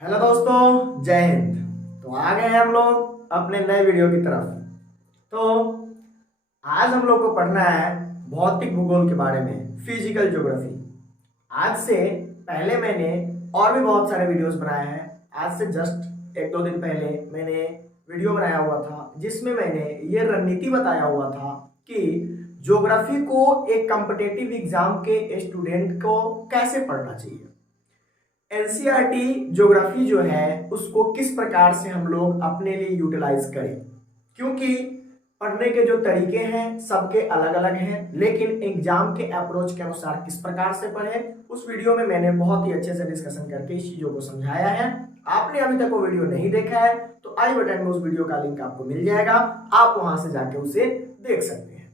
Hello दोस्तों, जय हिंद। तो आ गए हैं हम लोग अपने नए वीडियो की तरफ। तो आज हम लोग को पढ़ना है भौतिक भूगोल के बारे में, फिजिकल ज्योग्राफी। आज से पहले मैंने और भी बहुत सारे वीडियोस बनाए हैं। आज से जस्ट एक दो दिन पहले मैंने वीडियो बनाया हुआ था जिसमें मैंने ये रणनीति बताया हुआ था कि ज्योग्राफी को एक कॉम्पिटिटिव एग्जाम के स्टूडेंट को कैसे पढ़ना चाहिए। एनसीईआरटी ज्योग्राफी जो है उसको किस प्रकार से हम लोग अपने लिए यूटिलाइज करें, क्योंकि पढ़ने के जो तरीके हैं सबके अलग अलग हैं, लेकिन एग्जाम के अप्रोच के अनुसार किस प्रकार से पढ़ें उस वीडियो में मैंने बहुत ही अच्छे से डिस्कशन करके इस चीजों को समझाया है। आपने अभी तक वो वीडियो नहीं देखा है तो आई बटन में उस वीडियो का लिंक आपको मिल जाएगा, आप वहां से जाके उसे देख सकते हैं।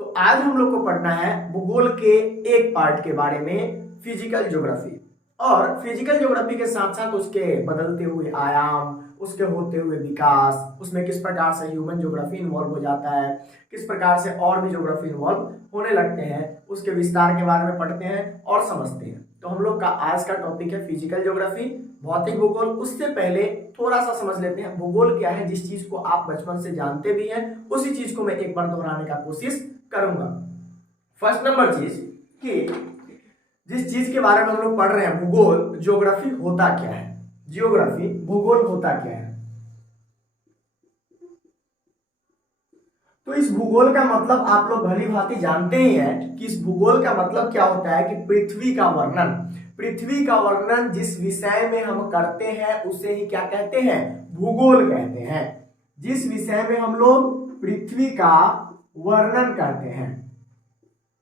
तो आज हम लोग को पढ़ना है भूगोल के एक पार्ट के बारे में, फिजिकल ज्योग्राफी। और फिजिकल ज्योग्राफी के साथ साथ उसके बदलते हुए आयाम, उसके होते हुए विकास, उसमें किस प्रकार से ह्यूमन ज्योग्राफी इन्वॉल्व हो जाता है, किस प्रकार से और भी ज्योग्राफी इन्वॉल्व होने लगते हैं, उसके विस्तार के बारे में पढ़ते हैं और समझते हैं। तो हम लोग का आज का टॉपिक है फिजिकल ज्योग्राफी, भौतिक भूगोल। उससे पहले थोड़ा सा समझ लेते हैं भूगोल क्या है। जिस चीज को आप बचपन से जानते भी हैं उसी चीज को मैं एक बार दोहराने का कोशिश करूंगा। फर्स्ट नंबर चीज कि जिस चीज के बारे में हम लोग पढ़ रहे हैं, भूगोल, ज्योग्राफी होता क्या है। ज्योग्राफी, भूगोल होता क्या है। तो इस भूगोल का मतलब आप लोग भली भांति जानते ही हैं कि इस भूगोल का मतलब क्या होता है कि पृथ्वी का वर्णन। पृथ्वी का वर्णन जिस विषय में हम करते हैं उसे ही क्या कहते हैं, भूगोल कहते हैं। जिस विषय में हम लोग पृथ्वी का वर्णन करते हैं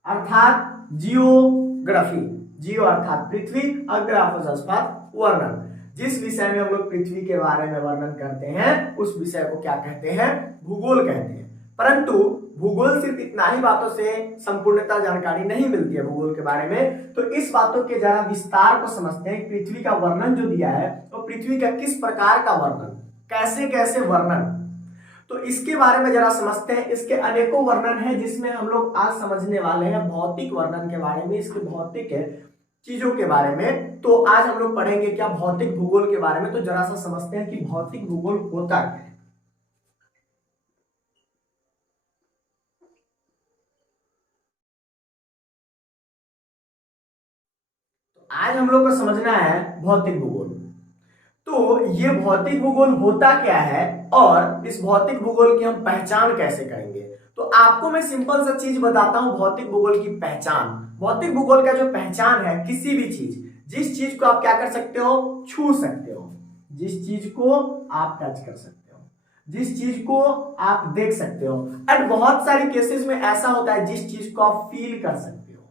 अर्थात जियोग्राफी। जियो अर्थात पृथ्वी, ग्राफस अर्थात वर्णन। जिस विषय में हम लोग पृथ्वी के बारे में वर्णन करते हैं उस विषय को क्या कहते हैं, भूगोल कहते हैं। परंतु भूगोल सिर्फ इतना ही बातों से संपूर्णता जानकारी नहीं मिलती है भूगोल के बारे में। तो इस बातों के जरा विस्तार को समझते हैं। पृथ्वी का वर्णन जो दिया है तो पृथ्वी का किस प्रकार का वर्णन, कैसे कैसे वर्णन, तो इसके बारे में जरा समझते हैं। इसके अनेकों वर्णन हैं जिसमें हम लोग आज समझने वाले हैं भौतिक वर्णन के बारे में, इसके भौतिक चीजों के बारे में। तो आज हम लोग पढ़ेंगे क्या, भौतिक भूगोल के बारे में। तो जरा सा समझते हैं कि भौतिक भूगोल होता क्या है। तो आज हम लोग को समझना है भौतिक भूगोल। तो ये भौतिक भूगोल होता क्या है और इस भौतिक भूगोल की हम पहचान कैसे करेंगे। तो आपको मैं सिंपल सा चीज बताता हूं भौतिक भूगोल की पहचान। भौतिक भूगोल का जो पहचान है, किसी भी चीज, जिस चीज को आप क्या कर सकते हो, छू सकते हो, जिस चीज को आप टच कर सकते हो, जिस चीज को आप देख सकते हो। एंड बहुत सारी केसेस में ऐसा होता है जिस चीज को आप फील कर सकते हो,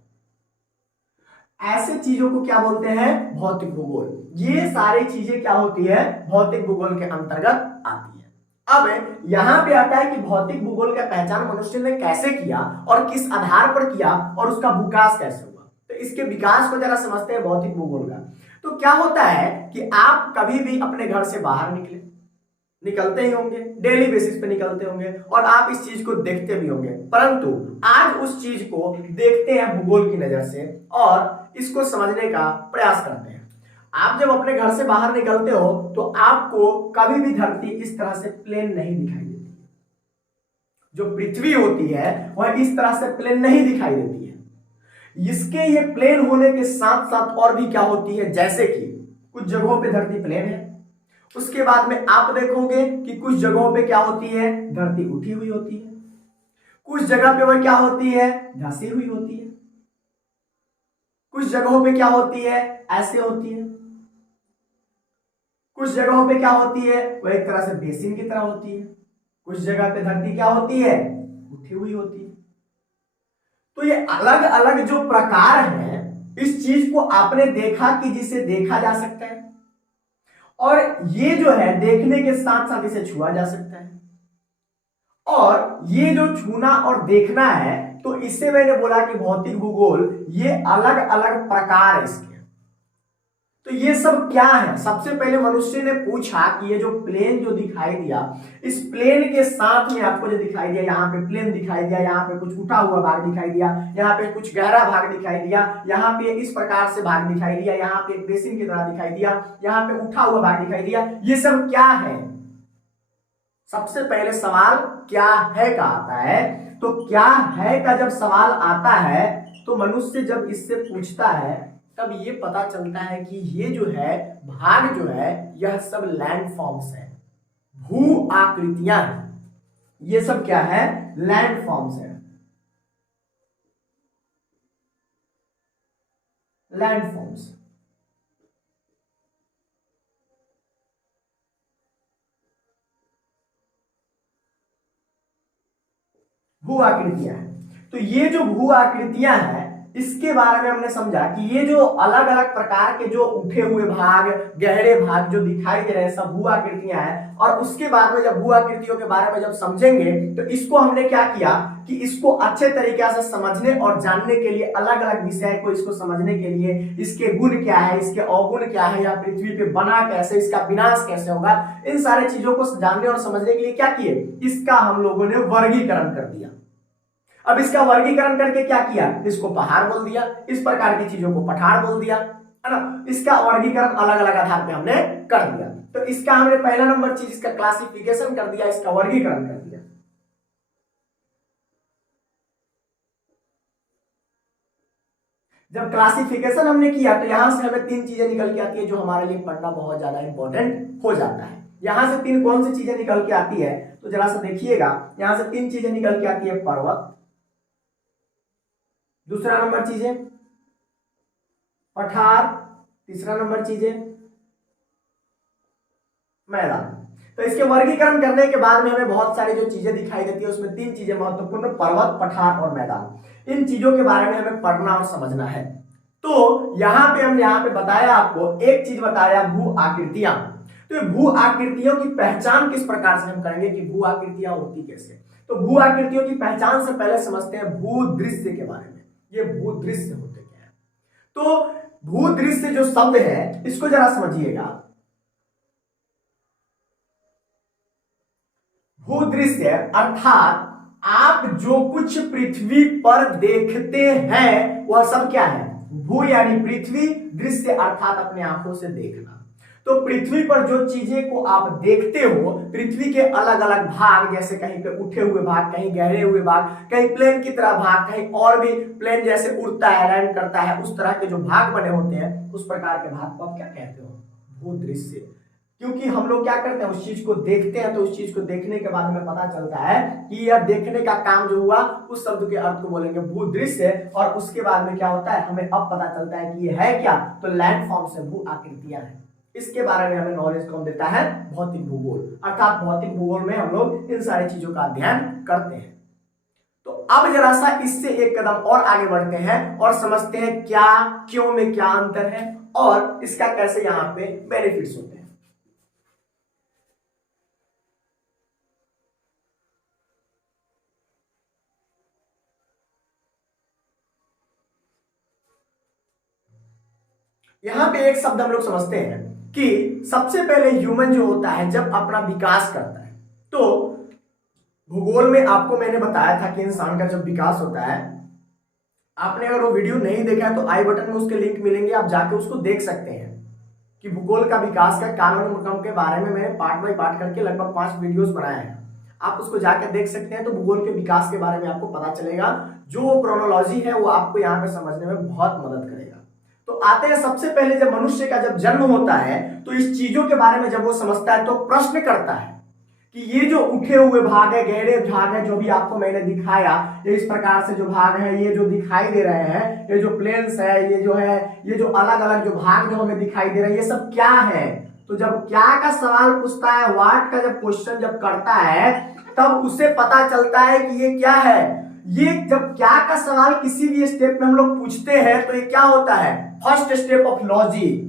ऐसे चीजों को क्या बोलते हैं, भौतिक भूगोल। ये सारी चीजें क्या होती है, भौतिक भूगोल के अंतर्गत आती है। अब यहां पे आता है कि भौतिक भूगोल का पहचान मनुष्य ने कैसे किया और किस आधार पर किया और उसका विकास कैसे हुआ। तो इसके विकास को जरा समझते हैं भौतिक भूगोल का। तो क्या होता है कि आप कभी भी अपने घर से बाहर निकलते ही होंगे, डेली बेसिस पे निकलते होंगे और आप इस चीज को देखते भी होंगे। परंतु आज उस चीज को देखते हैं भूगोल की नजर से और इसको समझने का प्रयास करते हैं। आप जब अपने घर से बाहर निकलते हो तो आपको कभी भी धरती इस तरह से प्लेन नहीं दिखाई देती। जो पृथ्वी होती है वह इस तरह से प्लेन नहीं दिखाई देती है। इसके ये प्लेन होने के साथ साथ और भी क्या होती है, जैसे कि कुछ जगहों पे धरती प्लेन है, उसके बाद में आप देखोगे कि कुछ जगहों पे क्या होती है, धरती उठी हुई होती है, कुछ जगह पे वह क्या होती है, धंसी हुई होती है, कुछ जगहों पे क्या होती है, ऐसे होती है, कुछ जगहों पे क्या होती है, वह एक तरह से बेसिन की तरह होती है, कुछ जगह पे धरती क्या होती है, उठी हुई होती है। तो ये अलग अलग जो प्रकार हैं, इस चीज को आपने देखा कि जिसे देखा जा सकता है, और ये जो है देखने के साथ साथ इसे छुआ जा सकता है। और ये जो छूना और देखना है, तो इससे मैंने बोला कि भौतिक भूगोल ये अलग अलग प्रकार है इसके। तो ये सब क्या है? सबसे पहले मनुष्य ने पूछा कि ये जो प्लेन जो दिखाई दिया, इस प्लेन के साथ में आपको जो दिखाई दिया, यहाँ पे प्लेन दिखाई दिया, यहाँ पे कुछ उठा हुआ भाग दिखाई दिया, यहाँ पे कुछ गहरा भाग दिखाई दिया, यहाँ पे इस प्रकार से भाग दिखाई दिया, यहाँ पे बेसिन की तरह दिखाई दिया, यहाँ पे उठा हुआ भाग दिखाई दिया, ये सब क्या है? सबसे पहले सवाल क्या है का आता है। तो क्या है का जब सवाल आता है तो मनुष्य जब इससे पूछता है तब ये पता चलता है कि ये जो है भाग जो है यह सब लैंड फॉर्म्स है, भू आकृतियां हैं। ये सब क्या है? लैंड फॉर्म्स है, लैंड फॉर्म्स। भू आकृतियां हैं। तो ये जो भू आकृतियां हैं इसके बारे में हमने समझा कि ये जो अलग अलग प्रकार के जो उठे हुए भाग, गहरे भाग जो दिखाई दे रहे हैं सब भू आकृतियां हैं। और उसके बाद में जब भू आकृतियों के बारे में जब समझेंगे तो इसको हमने क्या किया कि इसको अच्छे तरीके से समझने और जानने के लिए अलग अलग विषय को इसको समझने के लिए इसके गुण क्या है, इसके अवगुण क्या है, या पृथ्वी पे बना कैसे, इसका विनाश कैसे होगा, इन सारे चीजों को जानने और समझने के लिए क्या किए, इसका हम लोगों ने वर्गीकरण कर दिया। अब इसका वर्गीकरण करके क्या किया, इसको पहाड़ बोल दिया, इस प्रकार की चीजों को पठार बोल दिया, है ना। इसका वर्गीकरण अलग अलग आधार पे हमने कर दिया। तो इसका हमने पहला नंबर चीज इसका क्लासिफिकेशन कर दिया, इसका वर्गीकरण कर दिया। जब क्लासिफिकेशन हमने किया तो यहां से हमें तीन चीजें निकल के आती है जो हमारे लिए पढ़ना बहुत ज्यादा इंपॉर्टेंट हो जाता है। यहां से तीन कौन सी चीजें निकल के आती है तो जरा सा देखिएगा, यहां से तीन चीजें निकल के आती है, पर्वत, दूसरा नंबर चीजें पठार, तीसरा नंबर चीजें मैदान। तो इसके वर्गीकरण करने के बाद में हमें बहुत सारी जो चीजें दिखाई देती है उसमें तीन चीजें महत्वपूर्ण, पर्वत, पठार और मैदान। इन चीजों के बारे में हमें पढ़ना और समझना है। तो यहां पे हम यहां पे बताया, आपको एक चीज बताया, भू आकृतियां। तो भू आकृतियों की पहचान किस प्रकार से हम करेंगे कि भू आकृतियां होती कैसे। तो भू आकृतियों की पहचान से पहले समझते हैं भू दृश्य के बारे में। ये भू दृश्य होते क्या है? तो भू दृश्य जो शब्द है इसको जरा समझिएगा। भूदृश्य अर्थात आप जो कुछ पृथ्वी पर देखते हैं वह सब क्या है? भू यानी पृथ्वी, दृश्य अर्थात अपने आंखों से देखना। तो पृथ्वी पर जो चीजें को आप देखते हो, पृथ्वी के अलग अलग भाग, जैसे कहीं पे उठे हुए भाग, कहीं गहरे हुए भाग, कहीं प्लेन की तरह भाग, कहीं और भी प्लेन जैसे उड़ता है, लैंड करता है, उस तरह के जो भाग बने होते हैं उस प्रकार के भाग को आप क्या कहते हो? भूदृश्य। क्योंकि हम लोग क्या करते हैं, उस चीज को देखते हैं, तो उस चीज को देखने के बाद हमें पता चलता है कि यह देखने का काम जो हुआ उस शब्द के अर्थ को बोलेंगे भूदृश्य। और उसके बाद में क्या होता है, हमें अब पता चलता है कि ये है क्या, तो लैंड फॉर्म से भू आकृतियां हैं। इसके बारे में हमें नॉलेज कौन देता है? भौतिक भूगोल। अर्थात भौतिक भूगोल में हम लोग इन सारी चीजों का अध्ययन करते हैं। तो अब जरा सा इससे एक कदम और आगे बढ़ते हैं और समझते हैं क्या, क्यों में क्या अंतर है और इसका कैसे यहां पे बेनिफिट्स होते हैं। यहां पे एक शब्द हम लोग समझते हैं कि सबसे पहले ह्यूमन जो होता है जब अपना विकास करता है, तो भूगोल में आपको मैंने बताया था कि इंसान का जब विकास होता है, आपने अगर वो वीडियो नहीं देखा है तो आई बटन में उसके लिंक मिलेंगे, आप जाके उसको देख सकते हैं कि भूगोल का विकास का कानून मुकम के बारे में मैंने पार्ट बाय पार्ट करके लगभग 5 वीडियोस बनाए हैं। आप उसको जाके देख सकते हैं, तो भूगोल के विकास के बारे में आपको पता चलेगा। जो क्रोनोलॉजी है वो आपको यहाँ पे समझने में बहुत मदद करेगा। तो आते हैं सबसे पहले, जब मनुष्य का जब जन्म होता है तो इस चीजों के बारे में जब वो समझता है तो प्रश्न करता है कि ये जो उठे हुए भाग है, गहरे भाग है, जो भी आपको मैंने दिखाया, ये इस प्रकार से जो भाग है, ये जो दिखाई दे रहे हैं, ये जो प्लेन्स है, ये जो है, ये जो अलग अलग जो भाग जो हमें दिखाई दे रहे हैं, ये सब क्या है। तो जब क्या का सवाल पूछता है, व्हाट का जब क्वेश्चन जब करता है, तब उसे पता चलता है कि ये क्या है। ये जब क्या का सवाल किसी भी स्टेप में हम लोग पूछते हैं तो ये क्या होता है? First step of logic.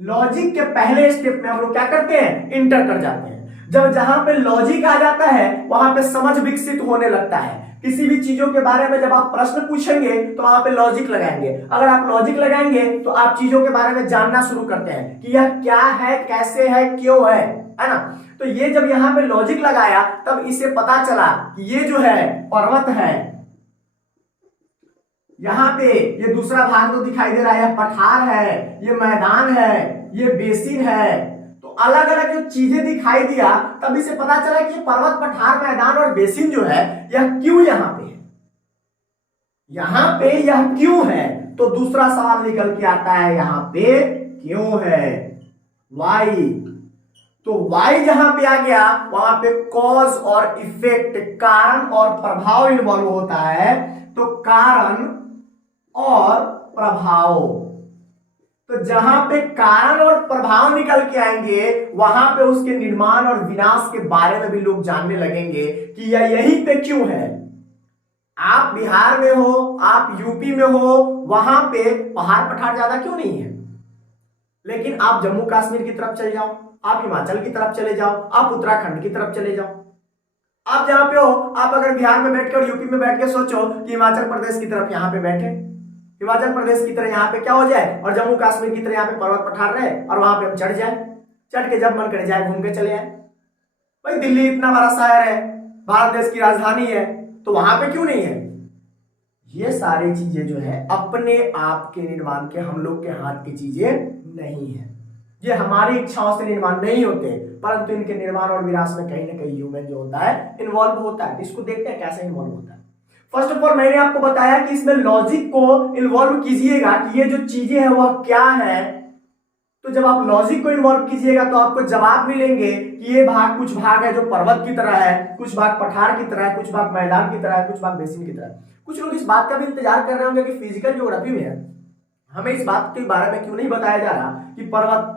Logic के पहले स्टेप में हम लोग क्या करते हैं? इंटर कर जाते हैं। जब जहां पे लॉजिक आ जाता है वहां पे समझ विकसित होने लगता है। किसी भी चीजों के बारे में जब आप प्रश्न पूछेंगे तो वहां पे लॉजिक लगाएंगे। अगर आप लॉजिक लगाएंगे तो आप चीजों के बारे में जानना शुरू करते हैं कि यह क्या है, कैसे है, क्यों है ना। तो ये जब यहाँ पे लॉजिक लगाया तब इसे पता चला कि ये जो है पर्वत है, यहाँ पे ये दूसरा भाग तो दिखाई दे रहा है, पठार है, ये मैदान है, ये बेसिन है। तो अलग अलग जो चीजें दिखाई दिया तब इसे पता चला कि पर्वत, पठार, मैदान और बेसिन जो है यह क्यों यहाँ पे है, यहाँ पे यह क्यों है। तो दूसरा सवाल निकल के आता है यहाँ पे क्यों है, वाई। तो वाई जहां पे आ गया वहां पे कॉज और इफेक्ट, कारण और प्रभाव इन्वॉल्व होता है। तो कारण और प्रभाव, तो जहां पे कारण और प्रभाव निकल के आएंगे वहां पे उसके निर्माण और विनाश के बारे में भी लोग जानने लगेंगे कि यह यहीं पे क्यों है। आप बिहार में हो, आप यूपी में हो, वहां पे पहाड़ पठार ज्यादा क्यों नहीं है, लेकिन आप जम्मू कश्मीर की तरफ चले जाओ, आप हिमाचल की तरफ चले जाओ, आप उत्तराखंड की तरफ चले जाओ, आप जहां पे हो, आप अगर बिहार में बैठ के और यूपी में बैठ के सोचो कि हिमाचल प्रदेश की तरफ यहाँ पे बैठे, हिमाचल प्रदेश की तरह यहाँ पे क्या हो जाए और जम्मू कश्मीर की तरह यहाँ पे पर्वत पठार रहे और वहां पे हम चढ़ जाए, चढ़ के जब मन करे जाए घूम के चले आए। भाई दिल्ली इतना बड़ा शहर है, भारत देश की राजधानी है, तो वहां पे क्यों नहीं है। ये सारी चीजें जो है अपने आप के निर्माण के, हम लोग के हाथ की चीजें नहीं है, ये हमारी इच्छाओं से निर्माण नहीं होते, परंतु इनके निर्माण और विनाश में कहीं ना कहीं ह्यूमन जो होता है इन्वॉल्व होता है। इसको देखते हैं कैसे इन्वॉल्व होता है। फर्स्ट ऑफ ऑल मैंने आपको बताया कि इसमें लॉजिक को इन्वॉल्व कीजिएगा कि ये जो चीजें हैं वह क्या है। तो जब आप लॉजिक को इन्वॉल्व कीजिएगा तो आपको जवाब मिलेंगे कि ये भाग, कुछ भाग है जो पर्वत की तरह है, कुछ भाग पठार की तरह है, कुछ भाग मैदान की तरह है, कुछ भाग बेसिन की तरह है। कुछ लोग इस बात का भी इंतजार कर रहे होंगे कि फिजिकल ज्योग्राफी में हमें इस बात के बारे में क्यों नहीं बताया जा रहा कि पर्वत,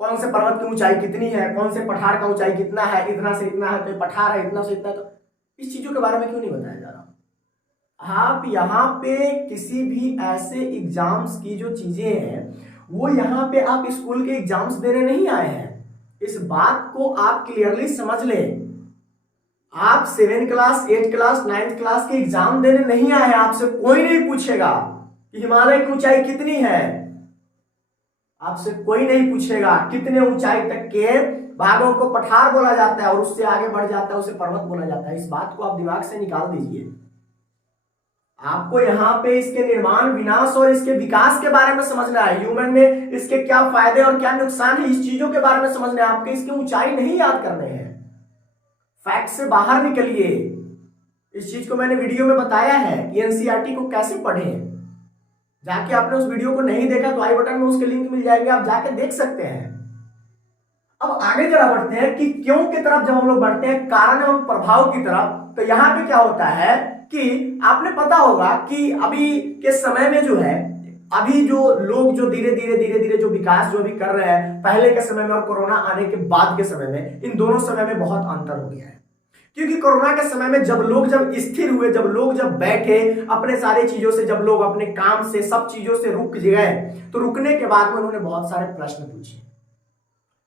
कौन से पर्वत की ऊंचाई कितनी है, कौन से पठार का ऊंचाई कितना है, इतना से इतना है तो पठार है, इतना से इतना, तो इस चीजों के बारे में क्यों नहीं बताया जा रहा। आप यहाँ पे किसी भी ऐसे एग्जाम्स की जो चीजें हैं वो यहाँ पे आप स्कूल के एग्जाम्स देने नहीं आए हैं, इस बात को आप क्लियरली समझ लें। आप 7 क्लास, 8 क्लास, 9 क्लास के एग्जाम देने नहीं आए हैं। आपसे कोई नहीं पूछेगा कि हिमालय की ऊंचाई कितनी है, आपसे कोई नहीं पूछेगा कितने ऊंचाई तक के भागों को पठार बोला जाता है और उससे आगे बढ़ जाता है उसे पर्वत बोला जाता है। इस बात को आप दिमाग से निकाल दीजिए। आपको यहाँ पे इसके निर्माण, विनाश और इसके विकास के बारे में समझना है, ह्यूमन में इसके क्या फायदे और क्या नुकसान है, इस चीजों के बारे में समझना है। आपके इसकी ऊंचाई नहीं याद करने हैं, फैक्ट से बाहर निकलिए। इस चीज को मैंने वीडियो में बताया है कि एनसीईआरटी को कैसे पढ़ें। जाके आपने उस वीडियो को नहीं देखा तो आई बटन में उसके लिंक मिल जाएंगे, आप जाके देख सकते हैं। अब आगे जरा बढ़ते हैं कि क्यों की तरफ। जब हम लोग बढ़ते हैं कारण एवं प्रभाव की तरफ, तो यहाँ पे क्या होता है कि आपने पता होगा कि अभी के समय में जो है, अभी जो लोग जो धीरे धीरे जो विकास जो भी कर रहे हैं, पहले के समय में और कोरोना आने के बाद के समय में, इन दोनों समय में बहुत अंतर हो गया है। क्योंकि कोरोना के समय में जब लोग जब स्थिर हुए, जब लोग जब बैठे अपने सारी चीजों से, जब लोग अपने काम से, सब चीजों से रुक गए, तो रुकने के बाद में उन्होंने बहुत सारे प्रश्न पूछे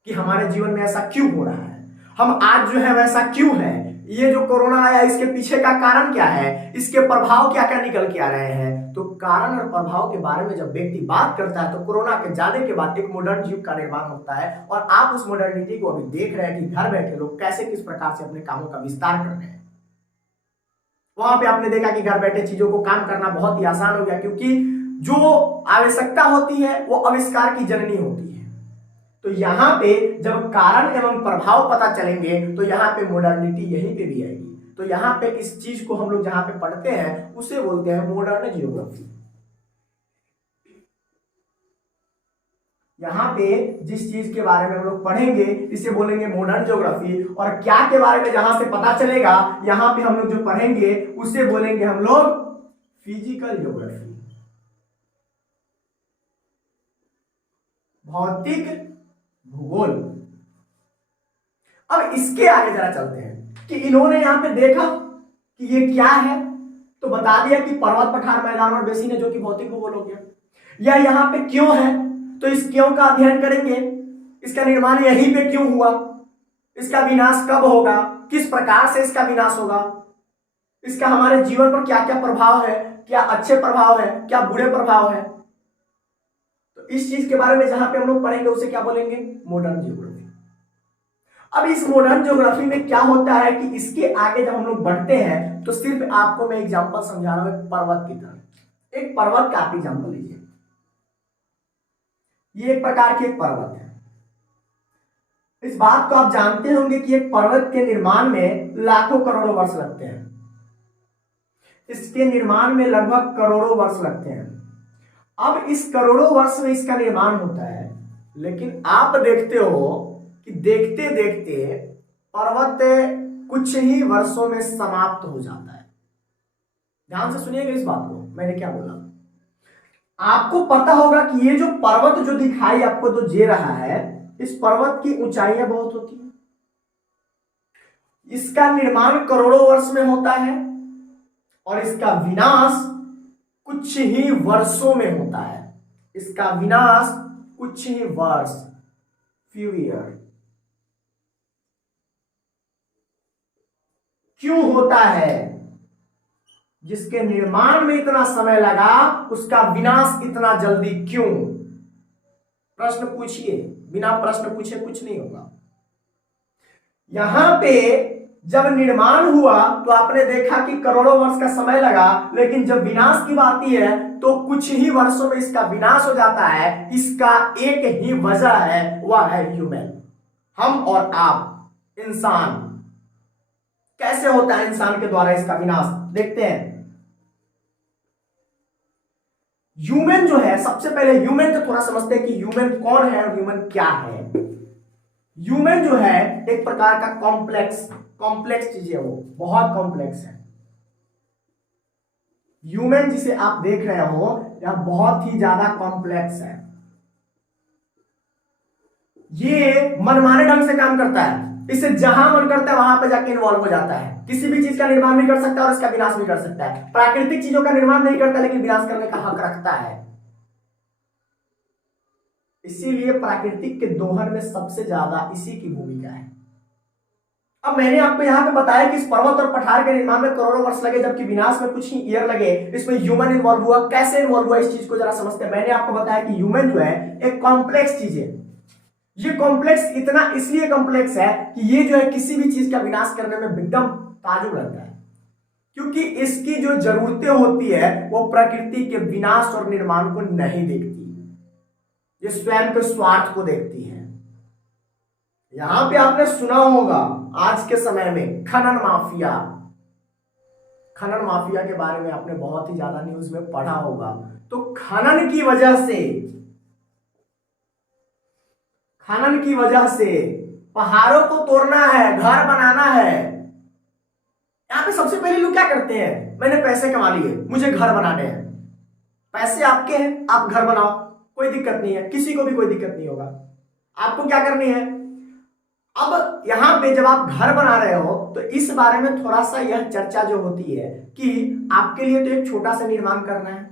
कि हमारे जीवन में ऐसा क्यों हो रहा है, हम आज जो है वैसा क्यों है, ये जो कोरोना आया इसके पीछे का कारण क्या है, इसके प्रभाव क्या क्या निकल के आ रहे हैं। तो कारण और प्रभाव के बारे में जब व्यक्ति बात करता है तो कोरोना के जाने के बाद एक मॉडर्न युग का निर्माण होता है और आप उस मॉडर्निटी को अभी देख रहे हैं कि घर बैठे लोग कैसे, किस प्रकार से अपने कामों का विस्तार कर रहे हैं। वहां पे आपने देखा कि घर बैठे चीजों को काम करना बहुत ही आसान हो गया, क्योंकि जो आवश्यकता होती है वो आविष्कार की जननी होती है। तो यहाँ पे जब कारण एवं प्रभाव पता चलेंगे तो यहाँ पे मॉडर्निटी यहीं पे भी आएगी। तो यहाँ पे इस चीज को हम लोग जहां पे पढ़ते हैं उसे बोलते हैं मॉडर्न जियोग्राफी। यहाँ पे जिस चीज के बारे में हम लोग पढ़ेंगे इसे बोलेंगे मॉडर्न ज्योग्राफी, और क्या के बारे में जहां से पता चलेगा यहाँ पे हम लोग जो पढ़ेंगे उसे बोलेंगे हम लोग फिजिकल ज्योग्राफी, भौतिक भूगोल। अब इसके आगे जरा चलते हैं कि इन्होंने यहां पे देखा कि ये क्या है, तो बता दिया कि पर्वत, पठार, मैदान और बेसिन है, जो कि भौतिक भूगोल हो गया। यह यहां पे क्यों है, तो इस क्यों का अध्ययन करेंगे, इसका निर्माण यहीं पे क्यों हुआ, इसका विनाश कब होगा, किस प्रकार से इसका विनाश होगा, इसका हमारे जीवन पर क्या क्या प्रभाव है, क्या अच्छे प्रभाव है, क्या बुरे प्रभाव है। तो इस चीज के बारे में जहां पे हम लोग पढ़ेंगे उसे क्या बोलेंगे, मॉडर्न ज्योग्राफी। अब इस मॉडर्न ज्योग्राफी में क्या होता है कि इसके आगे जब हम लोग बढ़ते हैं तो सिर्फ आपको मैं एग्जांपल समझा रहा हूं एक पर्वत की तरह। एक पर्वत का आप एग्जांपल लीजिए, ये एक प्रकार की एक पर्वत है। इस बात को आप जानते होंगे कि एक पर्वत के निर्माण में लाखों करोड़ों वर्ष लगते हैं। इसके निर्माण में लगभग करोड़ों वर्ष लगते हैं। अब इस करोड़ों वर्ष में इसका निर्माण होता है, लेकिन आप देखते हो कि देखते देखते पर्वत कुछ ही वर्षों में समाप्त हो जाता है। ध्यान से सुनिएगा इस बात को, मैंने क्या बोला। आपको पता होगा कि ये जो पर्वत जो दिखाई आपको जो दे रहा है, इस पर्वत की ऊंचाइयां बहुत होती है। इसका निर्माण करोड़ों वर्ष में होता है और इसका विनाश कुछ ही वर्षों में होता है। इसका विनाश कुछ ही वर्ष, फ्यू ईयर। क्यों होता है? जिसके निर्माण में इतना समय लगा उसका विनाश इतना जल्दी क्यों? प्रश्न पूछिए, बिना प्रश्न पूछे कुछ नहीं होगा। यहां पे जब निर्माण हुआ तो आपने देखा कि करोड़ों वर्ष का समय लगा, लेकिन जब विनाश की बात है तो कुछ ही वर्षों में इसका विनाश हो जाता है। इसका एक ही वजह है, वह है ह्यूमन, हम और आप, इंसान। कैसे होता है इंसान के द्वारा इसका विनाश, देखते हैं। ह्यूमन जो है, सबसे पहले ह्यूमन को थोड़ा समझते हैं कि ह्यूमन कौन है और ह्यूमन क्या है। ह्यूमन जो है एक प्रकार का कॉम्प्लेक्स चीज है, वो बहुत कॉम्प्लेक्स है। ह्यूमन जिसे आप देख रहे हो यह बहुत ही ज्यादा कॉम्प्लेक्स है। ये मनमाने ढंग से काम करता है। इसे जहां मन करता है वहां पे जाके इन्वॉल्व हो जाता है। किसी भी चीज का निर्माण भी कर सकता है और इसका विनाश भी कर सकता है। प्राकृतिक चीजों का निर्माण नहीं करता लेकिन विनाश करने का हक रखता है। इसीलिए प्राकृतिक के दोहन में सबसे ज्यादा इसी की भूमिका है। अब मैंने आपको यहां पे बताया कि इस पर्वत और पठार के निर्माण में करोड़ों वर्ष लगे, जबकि विनाश में कुछ ही ईयर लगे। इसमें ह्यूमन इन्वॉल्व हुआ। कैसे इन्वॉल्व हुआ, इस चीज को जरा समझते हैं। मैंने आपको बताया कि ह्यूमन जो है एक कॉम्प्लेक्स चीज है। ये कॉम्प्लेक्स इतना इसलिए कॉम्प्लेक्स है कि ये जो है किसी भी चीज का विनाश करने में एकदम ताजुब रहता है, क्योंकि इसकी जो जरूरतें होती है वो प्रकृति के विनाश और निर्माण को नहीं देखती, ये स्वयं के स्वार्थ को देखती है। यहां पे आपने सुना होगा आज के समय में खनन माफिया के बारे में आपने बहुत ही ज्यादा न्यूज में पढ़ा होगा। तो खनन की वजह से पहाड़ों को तोड़ना है, घर बनाना है। यहां पे सबसे पहले लोग क्या करते हैं, मैंने पैसे कमा लिए, मुझे घर बनाने हैं। पैसे आपके हैं, आप घर बनाओ, कोई दिक्कत नहीं है, किसी को भी कोई दिक्कत नहीं होगा। आपको क्या करनी है, अब यहां पे जब आप घर बना रहे हो तो इस बारे में थोड़ा सा यह चर्चा जो होती है कि आपके लिए तो एक छोटा सा निर्माण करना है।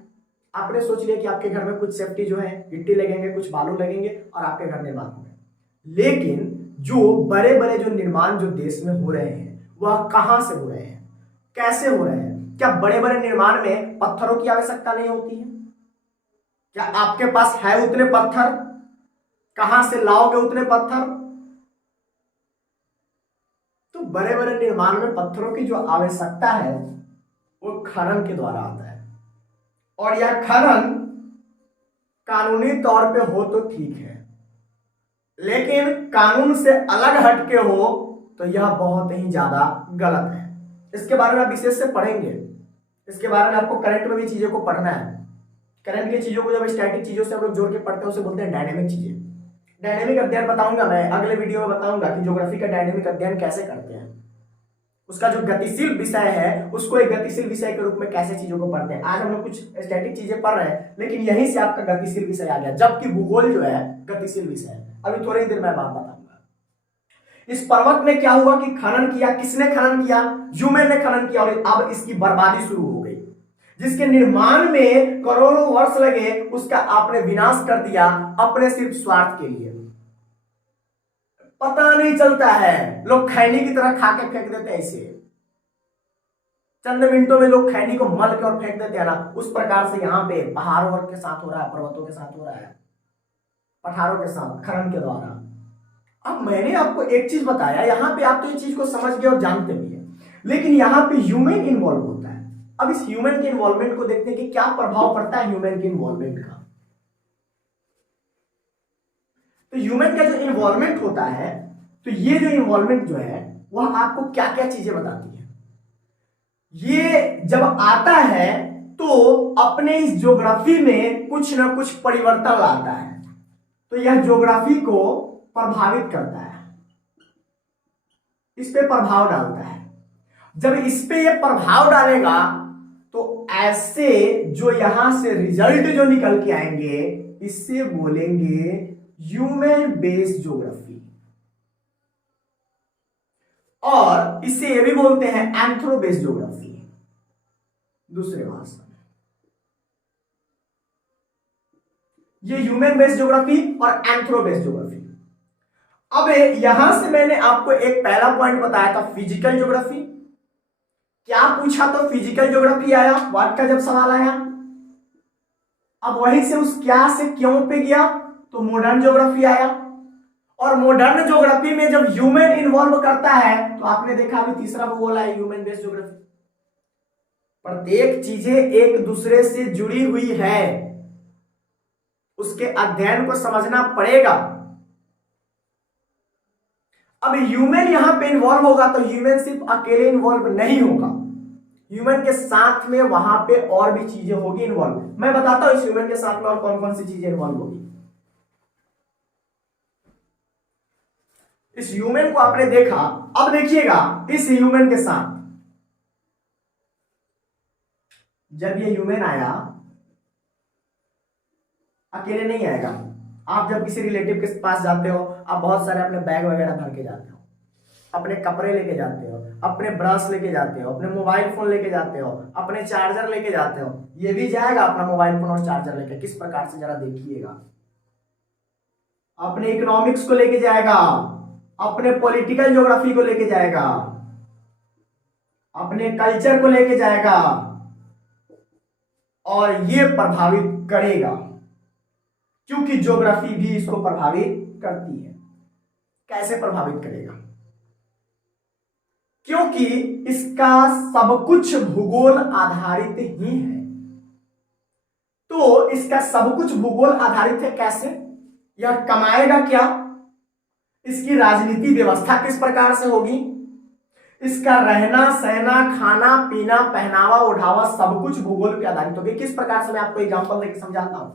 आपने सोच लिया कि आपके घर में कुछ सेफ्टी जो है, गिट्टी लगेंगे, कुछ बालू लगेंगे और आपके घर निर्माण होंगे। लेकिन जो बड़े बड़े जो निर्माण जो देश में हो रहे हैं वह कहां से हो रहे हैं, कैसे हो रहे हैं? क्या बड़े बड़े निर्माण में पत्थरों की आवश्यकता नहीं होती है? क्या आपके पास है उतने पत्थर? कहां से लाओगे उतने पत्थर? तो बड़े बड़े निर्माण में पत्थरों की जो आवश्यकता है वो खनन के द्वारा आता है। और यह खनन कानूनी तौर पे हो तो ठीक है, लेकिन कानून से अलग हटके हो तो यह बहुत ही ज्यादा गलत है। इसके बारे में आप विशेष से पढ़ेंगे। इसके बारे में आपको करंट में भी चीजों को पढ़ना है। करंट की चीजों को जब स्टैटिक चीजों से हम लोग जोड़ के पढ़ते हैं उसे बोलते हैं डायनेमिक चीजें। डायनेमिक अध्ययन बताऊंगा मैं अगले वीडियो में, बताऊंगा कि ज्योग्राफी का डायनेमिक अध्ययन कैसे करते हैं। उसका जो गतिशील विषय है उसको एक गतिशील विषय के रूप में कैसे चीजों को पढ़ते हैं। आज हम लोग कुछ स्टैटिक चीजें पढ़ रहे हैं, लेकिन यहीं से आपका गतिशील विषय आ गया, जबकि भूगोल जो है गतिशील विषय है। अभी थोड़ी देर में बात बताऊंगा। इस पर्वत में क्या हुआ कि खनन किया। किसने खनन किया? ह्यूमन ने खनन किया और अब इसकी बर्बादी शुरू हो गई। जिसके निर्माण में करोड़ों वर्ष लगे उसका आपने विनाश कर दिया अपने सिर्फ स्वार्थ के लिए। पता नहीं चलता है, लोग खैनी की तरह खा के फेंक देते हैं इसे। चंद मिनटों में लोग खैनी को मल के और फेंक देते हैं ना, उस प्रकार से यहाँ पे पहाड़ों के साथ हो रहा है, पर्वतों के साथ हो रहा है, पठारों के साथ खनन के द्वारा। अब मैंने आपको एक चीज बताया, यहाँ पे आप तो ये चीज को समझ गए और जानते भी हैं, लेकिन यहाँ पे ह्यूमन इन्वॉल्व होता है। अब इस ह्यूमन के इन्वॉल्वमेंट को देखते हैं कि क्या प्रभाव पड़ता है ह्यूमन के इन्वॉल्वमेंट का। तो ह्यूमन का जो इन्वॉल्वमेंट होता है, तो ये जो इन्वॉल्वमेंट जो है वह आपको क्या क्या चीजें बताती है। ये जब आता है तो अपने इस ज्योग्राफी में कुछ ना कुछ परिवर्तन लाता है, तो यह ज्योग्राफी को प्रभावित करता है, इस पे प्रभाव डालता है। जब इस पे ये प्रभाव डालेगा तो ऐसे जो यहां से रिजल्ट जो निकल के आएंगे, इससे बोलेंगे ह्यूमन बेस्ड ज्योग्राफी, और इसे ये भी बोलते हैं एंथ्रो बेस्ड ज्योग्राफी दूसरे भाषा में। ये ह्यूमन बेस्ड ज्योग्राफी और एंथ्रो बेस्ड ज्योग्राफी। अब यहां से मैंने आपको एक पहला पॉइंट बताया था फिजिकल ज्योग्राफी। क्या पूछा तो फिजिकल ज्योग्राफी आया, व्हाट का जब सवाल आया। अब वहीं से उस क्या से क्यों पे गया तो मॉडर्न ज्योग्राफी आया, और मॉडर्न ज्योग्राफी में जब ह्यूमन इन्वॉल्व करता है तो आपने देखा अभी तीसरा भूगोल है ह्यूमन बेस्ड ज्योग्राफी। प्रत्येक चीजें एक दूसरे से जुड़ी हुई है, उसके अध्ययन को समझना पड़ेगा। अब ह्यूमन यहां पे इन्वॉल्व होगा तो ह्यूमन सिर्फ अकेले इन्वॉल्व नहीं होगा, ह्यूमन के साथ में वहां पे और भी चीजें होगी इन्वॉल्व। मैं बताता हूं इस ह्यूमन के साथ में और कौन कौन सी चीजें इन्वॉल्व होगी। इस ह्यूमन को आपने देखा, अब देखिएगा इस ह्यूमन के साथ जब ये ह्यूमन आया, अकेले नहीं आएगा। आप जब किसी रिलेटिव के पास जाते हो, आप बहुत सारे अपने बैग वगैरह भर के जाते हो, अपने कपड़े लेके जाते हो, अपने ब्रश लेके जाते हो, अपने मोबाइल फोन लेके जाते हो, अपने चार्जर लेके जाते हो। ये भी जाएगा अपना मोबाइल फोन और चार्जर लेके, किस प्रकार से जरा देखिएगा। अपने इकोनॉमिक्स को लेके जाएगा, अपने पॉलिटिकल ज्योग्राफी को लेके जाएगा, अपने कल्चर को लेके जाएगा, और ये प्रभावित करेगा, क्योंकि ज्योग्राफी भी इसको प्रभावित करती है। कैसे प्रभावित करेगा? क्योंकि इसका सब कुछ भूगोल आधारित ही है। तो इसका सब कुछ भूगोल आधारित है। कैसे? यह कमाएगा क्या, इसकी राजनीति व्यवस्था किस प्रकार से होगी, इसका रहना सहना खाना पीना पहनावा ओढ़ावा सब कुछ भूगोल पे आधारित होगी। किस प्रकार से मैं आपको एग्जांपल देकर समझाता हूं।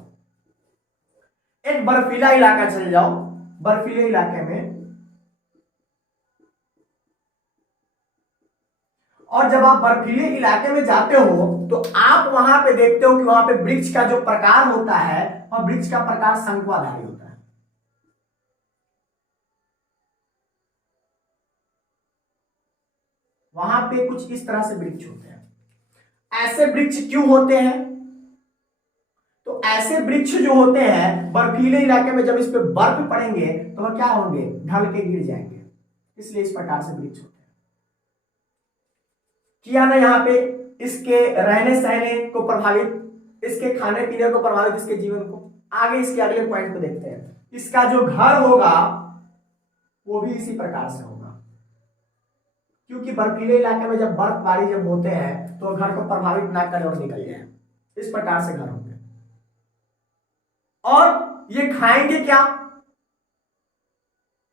एक बर्फीला इलाका चले जाओ, बर्फीले इलाके में, और जब आप बर्फीले इलाके में जाते हो तो आप वहां पे देखते हो कि वहां पे वृक्ष का जो प्रकार होता है और वृक्ष का प्रकार शंकुआधारी होता है। वहां पे कुछ इस तरह से वृक्ष होते हैं। ऐसे वृक्ष क्यों होते हैं? तो ऐसे वृक्ष जो होते हैं बर्फीले इलाके में, जब इस पे बर्फ पड़ेंगे तो वह क्या होंगे, ढल के गिर जाएंगे, इसलिए इस प्रकार से वृक्ष होते हैं। किया ना यहाँ पे इसके रहने सहने को प्रभावित, इसके खाने पीने को प्रभावित, इसके जीवन को। आगे इसके अगले पॉइंट को देखते हैं। इसका जो घर होगा वो भी इसी प्रकार से होगा, क्योंकि बर्फीले इलाके में जब बर्फबारी जब होते हैं तो घर को प्रभावित ना करे और निकल जाए, इस प्रकार से घर होंगे। और ये खाएंगे क्या?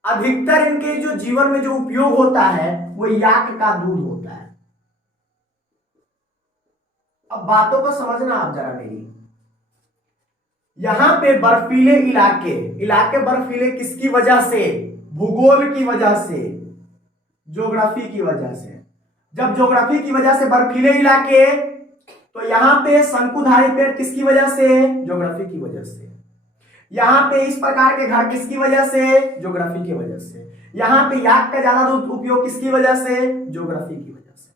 अधिकतर इनके जो जीवन में जो उपयोग होता है वो याक का दूध होता है। अब बातों को समझना आप जरा मेरी। यहां पे बर्फीले इलाके बर्फीले किसकी वजह से? भूगोल की वजह से, ज्योग्राफी की वजह से। जब ज्योग्राफी की वजह से बर्फीले इलाके, तो यहां पे शंकुधारी पेड़ किसकी वजह से? ज्योग्राफी की वजह से। यहां पे इस प्रकार के घर किसकी वजह से? ज्योग्राफी की वजह से। यहां पे याक का ज्यादा उपयोग किसकी वजह से? ज्योग्राफी की वजह से।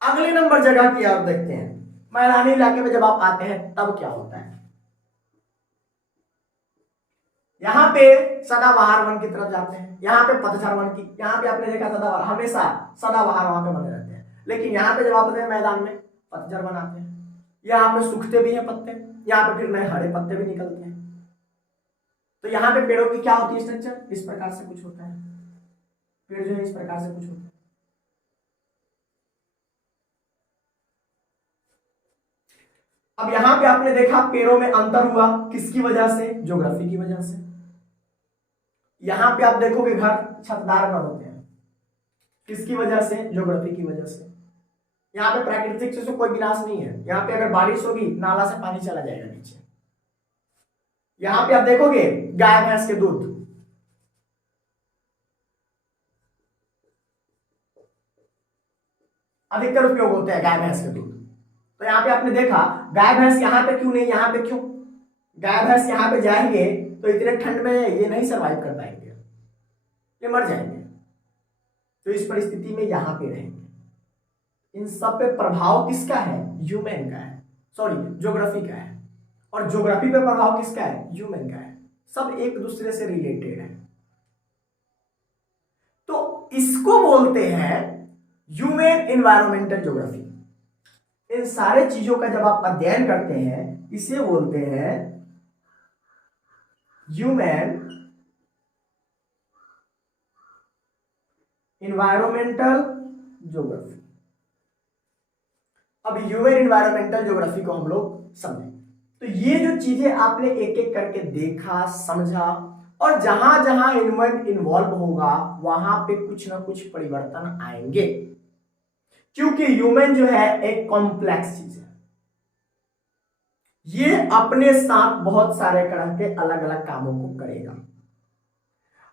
अगले नंबर जगह की आप देखते हैं, मैदानी इलाके में जब आप आते हैं तब क्या होता है? यहां पे सदाबहार वन की तरफ जाते हैं, यहां पे पतझड़ वन की, यहां पे आपने देखा सदाबहार, हमेशा सदाबहार वहां पे बने रहते हैं। लेकिन यहाँ पे जब आप अपने मैदान में पतझड़ बनाते हैं, यहाँ पे सूखते भी हैं पत्ते, यहाँ पे फिर नए हरे पत्ते भी निकलते हैं। तो यहाँ पे पेड़ों की क्या होती है स्ट्रक्चर, इस प्रकार से कुछ होता है, पेड़ जो है इस प्रकार से कुछ होता है। अब यहां पे आपने देखा पेड़ों में अंतर हुआ, किसकी वजह से, ज्योग्राफी की वजह से। यहां पे आप देखोगे घर छतदार घर होते हैं, किसकी वजह से, ज्योग्राफी की वजह से। यहाँ पे प्राकृतिक से कोई विनाश नहीं है, यहाँ पे अगर बारिश होगी नाला से पानी चला जाएगा नीचे। यहाँ पे आप देखोगे गाय भैंस के दूध, अधिकतर उपयोग होते हैं गाय भैंस के दूध। तो यहाँ पे आपने देखा गाय भैंस यहाँ पे क्यों नहीं, यहाँ पे क्यों, गाय भैंस यहाँ पे जाएंगे तो इतने ठंड में ये नहीं सरवाइव कर पाएंगे, ये मर जाएंगे। तो इस परिस्थिति में यहाँ पे रहेंगे। इन सब पे प्रभाव किसका है, ह्यूमन का है, सॉरी ज्योग्राफी का है। और ज्योग्राफी पे प्रभाव किसका है, ह्यूमन का है। सब एक दूसरे से रिलेटेड है। तो इसको बोलते हैं ह्यूमन एनवायरमेंटल ज्योग्राफी। इन सारे चीजों का जब आप अध्ययन करते हैं इसे बोलते हैं ह्यूमन एनवायरमेंटल ज्योग्राफी। अब ह्यूमन एनवायरमेंटल ज्योग्राफी को हम लोग समझें। तो ये जो चीजें आपने एक एक करके देखा, समझा, और जहां जहां ह्यूमन इन्वॉल्व होगा वहां पे कुछ ना कुछ परिवर्तन आएंगे, क्योंकि ह्यूमन जो है एक कॉम्प्लेक्स चीज है। ये अपने साथ बहुत सारे तरह के अलग अलग कामों को करेगा।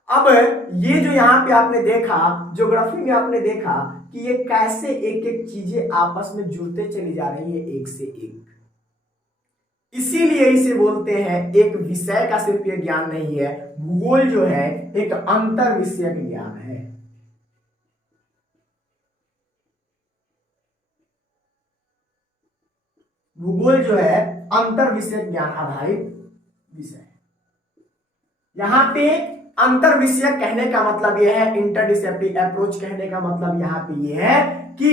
अब ये जो यहां पे आपने देखा, ज्योग्राफी में आपने देखा कि ये कैसे एक एक चीजें आपस में जुड़ते चली जा रही है, एक से एक। इसीलिए इसे बोलते हैं, एक विषय का सिर्फ ये ज्ञान नहीं है, भूगोल जो है एक अंतर विषयक ज्ञान है। भूगोल जो है अंतर विषयक ज्ञान आधारित विषय है। यहां पे अंतर विषयक कहने का मतलब यह है, इंटरडिसिप्लिनरी अप्रोच कहने का मतलब यहां पे यह है कि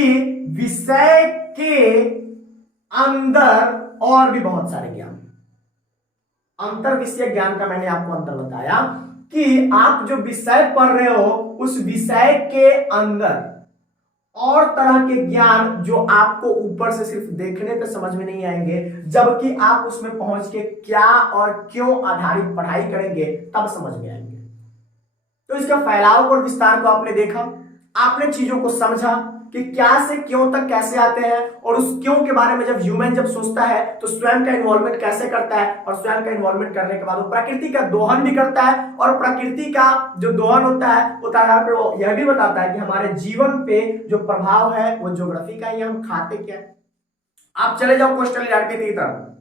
विषय के अंदर और भी बहुत सारे ज्ञान। अंतर विषयक ज्ञान का मैंने आपको अंतर बताया कि आप जो विषय पढ़ रहे हो उस विषय के अंदर और तरह के ज्ञान जो आपको ऊपर से सिर्फ देखने पे समझ में नहीं आएंगे, जबकि आप उसमें पहुंच के क्या और क्यों आधारित पढ़ाई करेंगे तब समझ में आएंगे। तो इसका फैलाव और विस्तार को आपने देखा, आपने चीजों को समझा कि क्या से क्यों तक कैसे आते हैं, और उस क्यों के बारे में जब ह्यूमन जब सोचता है तो स्वयं का इन्वॉल्वमेंट कैसे करता है, और स्वयं का इन्वॉल्वमेंट करने के बाद वो प्रकृति का दोहन भी करता है, और प्रकृति का जो दोहन होता है उस आधार पर वो यह भी बताता है कि हमारे जीवन पे जो प्रभाव है वो ज्योग्राफी का ही, हम खाते क्या है। आप चले जाओ कोस्टल इलाके की तरफ,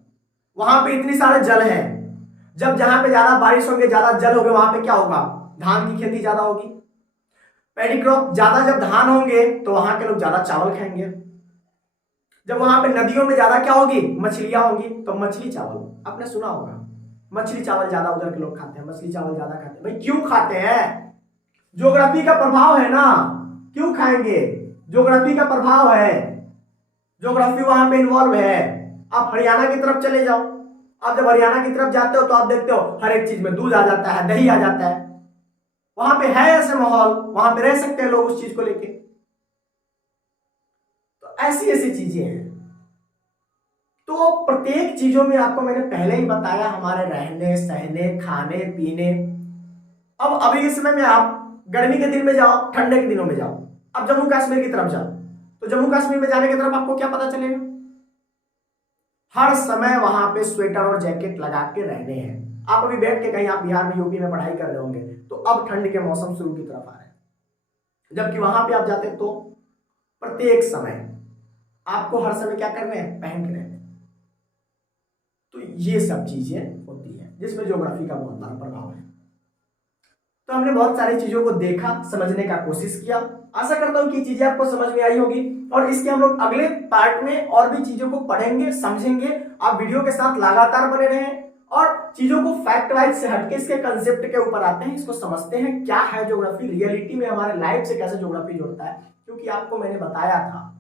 वहां पे इतनी सारे जल है, जब जहां पे ज्यादा बारिश होगी, ज्यादा जल होगा, वहां पे क्या होगा, धान की खेती ज्यादा होगी, पैडी क्रॉप ज्यादा। जब धान होंगे तो वहां के लोग ज्यादा चावल खाएंगे। जब वहां पे नदियों में ज्यादा क्या होगी, मछलियां होंगी, तो मछली चावल आपने सुना होगा, मछली चावल ज्यादा उधर के लोग खाते हैं, मछली चावल ज्यादा खाते हैं। भाई क्यों खाते हैं, ज्योग्राफी का प्रभाव है ना, क्यों खाएंगे, ज्योग्राफी का प्रभाव है, ज्योग्राफी वहां पे इन्वॉल्व है। आप हरियाणा की तरफ चले जाओ, आप जब हरियाणा की तरफ जाते हो तो आप देखते हो हर एक चीज में दूध आ जाता है, दही आ जाता है, वहां पे है ऐसे माहौल, वहां पे रह सकते हैं लोग उस चीज को लेके। तो ऐसी ऐसी चीजें हैं। तो प्रत्येक चीजों में आपको मैंने पहले ही बताया, हमारे रहने सहने खाने पीने। अब अभी इस समय में आप गर्मी के दिन में जाओ, ठंडे के दिनों में जाओ, अब जम्मू कश्मीर की तरफ जाओ, तो जम्मू कश्मीर में जाने की तरफ आपको क्या पता चलेगा, हर समय वहां पे स्वेटर और जैकेट लगा के रहने हैं। आप अभी बैठ के कहीं, आप बिहार में यूपी में पढ़ाई कर रहे होंगे तो अब ठंड के मौसम शुरू की तरफ आ रहे हैं, जबकि वहां पे आप जाते तो प्रत्येक समय आपको हर समय क्या करने हैं, पहन के रहने। तो ये सब चीजें होती है जिसमें ज्योग्राफी का बहुत बड़ा प्रभाव है। तो हमने बहुत सारी चीजों को देखा, समझने का कोशिश किया। आशा करता हूं कि चीजें आपको समझ में आई होगी, और इसके हम लोग अगले पार्ट में और भी चीजों को पढ़ेंगे, समझेंगे। आप वीडियो के साथ लगातार बने रहें और चीजों को फैक्ट वाइज से हटके इसके कंसेप्ट के ऊपर आते हैं, इसको समझते हैं क्या है ज्योग्राफी, रियलिटी में हमारे लाइफ से कैसे ज्योग्राफी जुड़ता है। क्योंकि आपको मैंने बताया था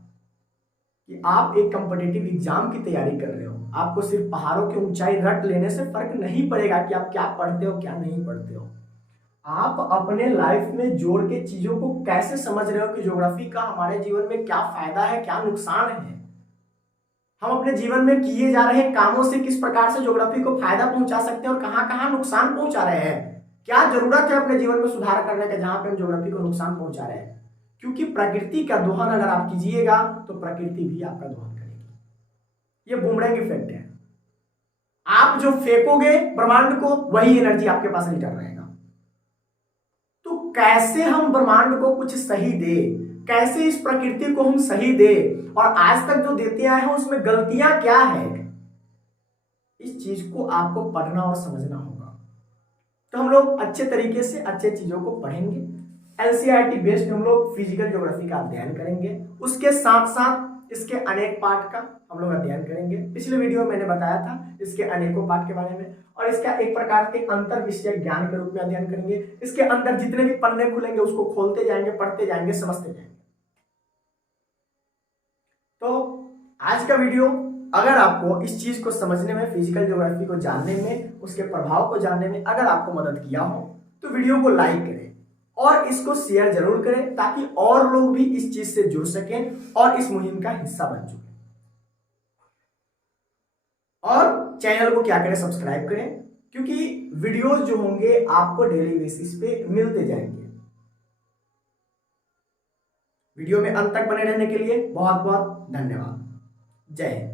कि आप एक कॉम्पिटिटिव एग्जाम की तैयारी कर रहे हो, आपको सिर्फ पहाड़ों की ऊंचाई रट लेने से फर्क नहीं पड़ेगा कि आप क्या पढ़ते हो क्या नहीं पढ़ते हो। आप अपने लाइफ में जोड़ के चीजों को कैसे समझ रहे हो कि ज्योग्राफी का हमारे जीवन में क्या फायदा है, क्या नुकसान है। हम अपने जीवन में किए जा रहे कामों से किस प्रकार से ज्योग्राफी को फायदा पहुंचा सकते हैं और कहां कहां नुकसान पहुंचा रहे हैं। क्या जरूरत है अपने जीवन में सुधार करने का जहां पे हम ज्योग्राफी को नुकसान पहुंचा रहे हैं। क्योंकि प्रकृति का दोहन अगर आप कीजिएगा तो प्रकृति भी आपका दोहन करेगी। ये बूमरैंग इफेक्ट है। आप जो फेंकोगे ब्रह्मांड को वही एनर्जी आपके पास रिटर्न रहेगा। तो कैसे हम ब्रह्मांड को कुछ सही दे, कैसे इस प्रकृति को हम सही दे और आज तक जो देते आए हैं उसमें गलतियां क्या है, इस चीज को आपको पढ़ना और समझना होगा। तो हम लोग अच्छे तरीके से अच्छे चीजों को पढ़ेंगे। एनसीईआरटी बेस्ड हम लोग फिजिकल ज्योग्राफी का अध्ययन करेंगे, उसके साथ साथ इसके अनेक पार्ट का हम लोग अध्ययन करेंगे। पिछले वीडियो में मैंने बताया था इसके अनेकों पार्ट के बारे में, और इसका एक प्रकार के अंतर विषय ज्ञान के रूप में अध्ययन करेंगे। इसके अंदर जितने भी पन्ने खुलेंगे उसको खोलते जाएंगे, पढ़ते जाएंगे, समझते जाएंगे। तो आज का वीडियो अगर आपको इस चीज को समझने में, फिजिकल ज्योग्राफी को जानने में, उसके प्रभाव को जानने में अगर आपको मदद किया हो तो वीडियो को लाइक करें और इसको शेयर जरूर करें ताकि और लोग भी इस चीज से जुड़ सकें और इस मुहिम का हिस्सा बन चुके। और चैनल को क्या करें, सब्सक्राइब करें, क्योंकि वीडियोस जो होंगे आपको डेली बेसिस पे मिलते जाएंगे। वीडियो में अंत तक बने रहने के लिए बहुत बहुत धन्यवाद। जय हिंद।